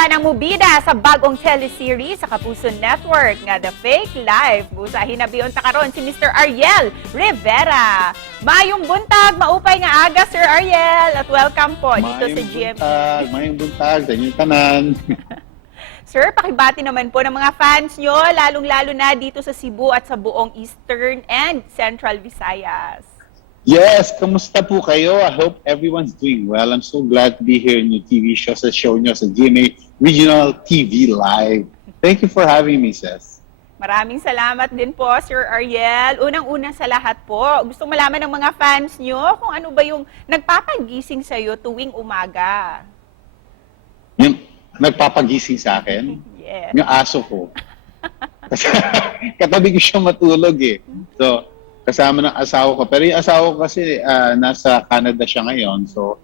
ba ng mubida sa bagong teleseries sa Kapuso Network nga The Fake Life? Busahin na biyon ta karon si Mr. Ariel Rivera. Mayong buntag, maupay nga aga Sir Ariel at welcome po dito sa GMA. Mayong buntag sa inyong tanan. Sir, pakibati naman po ng mga fans nyo, lalong-lalo na dito sa Cebu at sa buong Eastern and Central Visayas. Yes, kamusta po kayo? I hope everyone's doing well. I'm so glad to be here in your TV show, sa show nyo sa GMA Regional TV Live. Thank you for having me, Sis. Maraming salamat din po, Sir Ariel. Unang-una sa lahat po, gusto malaman ng mga fans nyo kung ano ba yung nagpapagising sa'yo tuwing umaga. Yung nagpapagising sa akin? Yes. Yung aso ko. Katabi ko siya matulog eh. So, kasama ng asawa ko. Pero yung asawa ko kasi nasa Canada siya ngayon. So,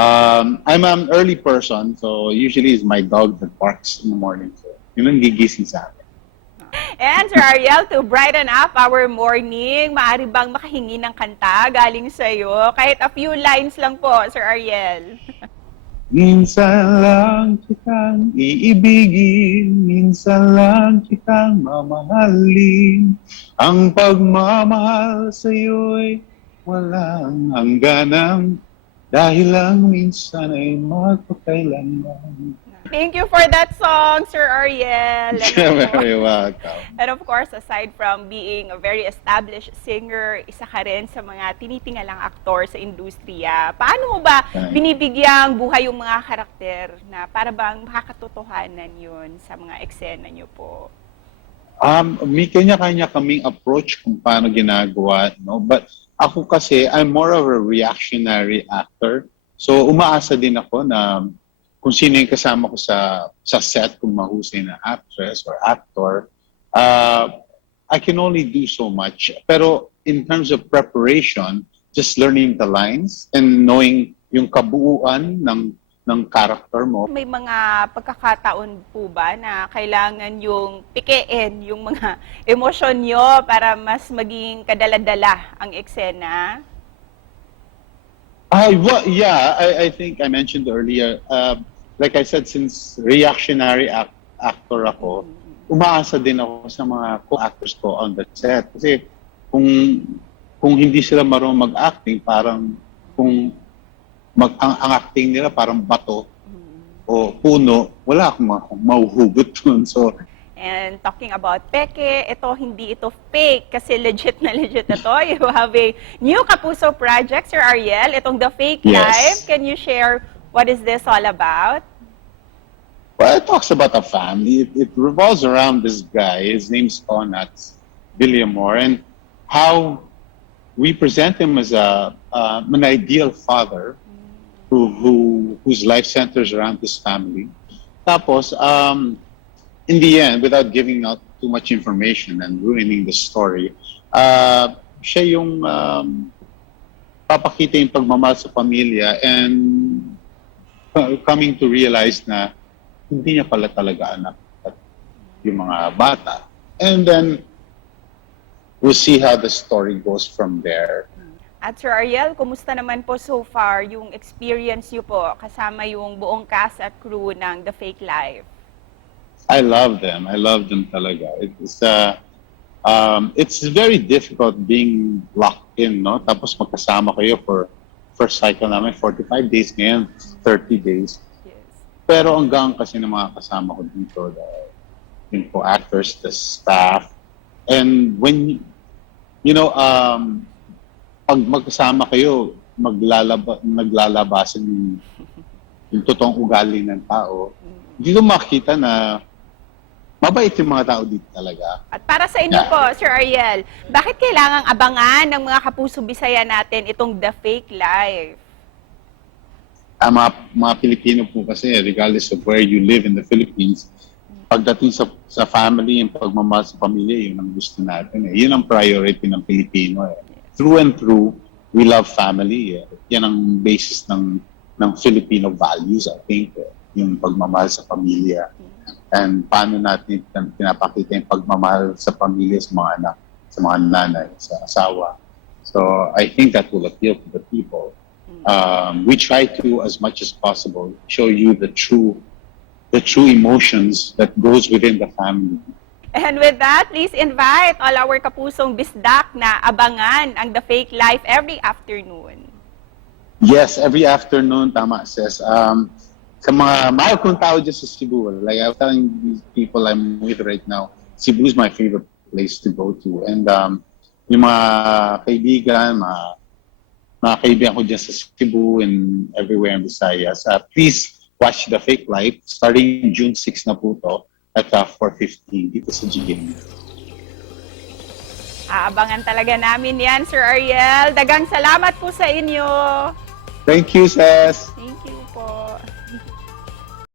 I'm an early person. So, usually it's my dog that barks in the morning. So, yun ang gigising sa akin. And Sir Ariel, to brighten up our morning, maaari bang makahingi ng kanta galing sa'yo? Kahit a few lines lang po, Sir Ariel. Minsan lang kitang iibigin, minsan lang kitang mamahalin. Ang pagmamahal sa'yo'y walang hangganang, dahil lang minsan ay magpakailanman. Thank you for that song, Sir Ariel. Very welcome. And of course, aside from being a very established singer, isa ka rin sa mga tinitingalang aktor sa industriya. Paano mo ba binibigyang buhay yung mga karakter na para bang makakatotohanan yun sa mga eksena nyo po? May kanya-kanya kaming approach kung paano ginagawa, no? But ako kasi, I'm more of a reactionary actor. So umaasa din ako na kung sino yung kasama ko sa set, kung mahusay na actress or actor, I can only do so much. Pero in terms of preparation, just learning the lines and knowing yung kabuuan ng character mo. May mga pagkakataon po ba na kailangan yung pikein yung mga emosyon nyo para mas maging kadala-dala ang eksena? Yeah, I think I mentioned earlier, like I said, since reactionary actor ako, umaasa din ako sa mga co-actors ko on the set. Kasi kung hindi sila marunong mag-acting, parang kung ang acting nila parang bato o puno, wala akong mahuhugot dun. So, and talking about peke, hindi ito fake kasi legit na to. You have a new Kapuso project, Sir Ariel. Itong The Fake Life. Can you share what is this all about? Well, it talks about a family. It revolves around this guy. His name's Onats Villamor, and how we present him as an ideal father whose life centers around this family. Tapos, in the end, without giving out too much information and ruining the story, siya yung papakita yung pagmamahal sa pamilya and coming to realize na hindi niya pala talaga anak at yung mga bata. And then, we'll see how the story goes from there. At Sir Ariel, kumusta naman po so far yung experience niyo po kasama yung buong cast at crew ng The Fake Life? I love them. I love them talaga. It's very difficult being locked in, no? Tapos magkasama kayo for first cycle namin, 45 days ngayon, 30 days. Yes. Pero hanggang kasi ng mga kasama ko dito, yung co-actors, the staff, and when, pag magkasama kayo, naglalabasan yung totoong ugali ng tao, dito makita na mabait yung mga tao dito talaga. At para sa inyo po, Sir Ariel, bakit kailangang abangan ng mga Kapuso Bisaya natin itong The Fake Life? Mga Pilipino po kasi, regardless of where you live in the Philippines, pagdating sa family, yung pagmamahal sa pamilya, yun ang gusto natin. Yun ang priority ng Pilipino. Through and through, we love family. Yan ang basis ng Filipino values, I think. Yung pagmamahal sa pamilya. And paano natin pinapakita yung pagmamahal sa pamilya, sa mga anak, sa mga nanay, sa asawa. So I think that will appeal to the people. We try to, as much as possible, show you the true the true emotions that goes within the family. And with that, please invite all our kapusong bisdak na abangan ang The Fake Life every afternoon. Yes, every afternoon, tama, sis. Sa mga mahal kong tao dyan sa Cebu, like I was telling these people I'm with right now, Cebu is my favorite place to go to. And yung mga kaibigan, mga kaibigan ko dyan sa Cebu and everywhere in Visayas, please watch The Fake Life starting June 6 na po to at 4:15 dito sa GMA. Aabangan talaga namin yan, Sir Ariel. Dagang salamat po sa inyo. Thank you, sis. Thank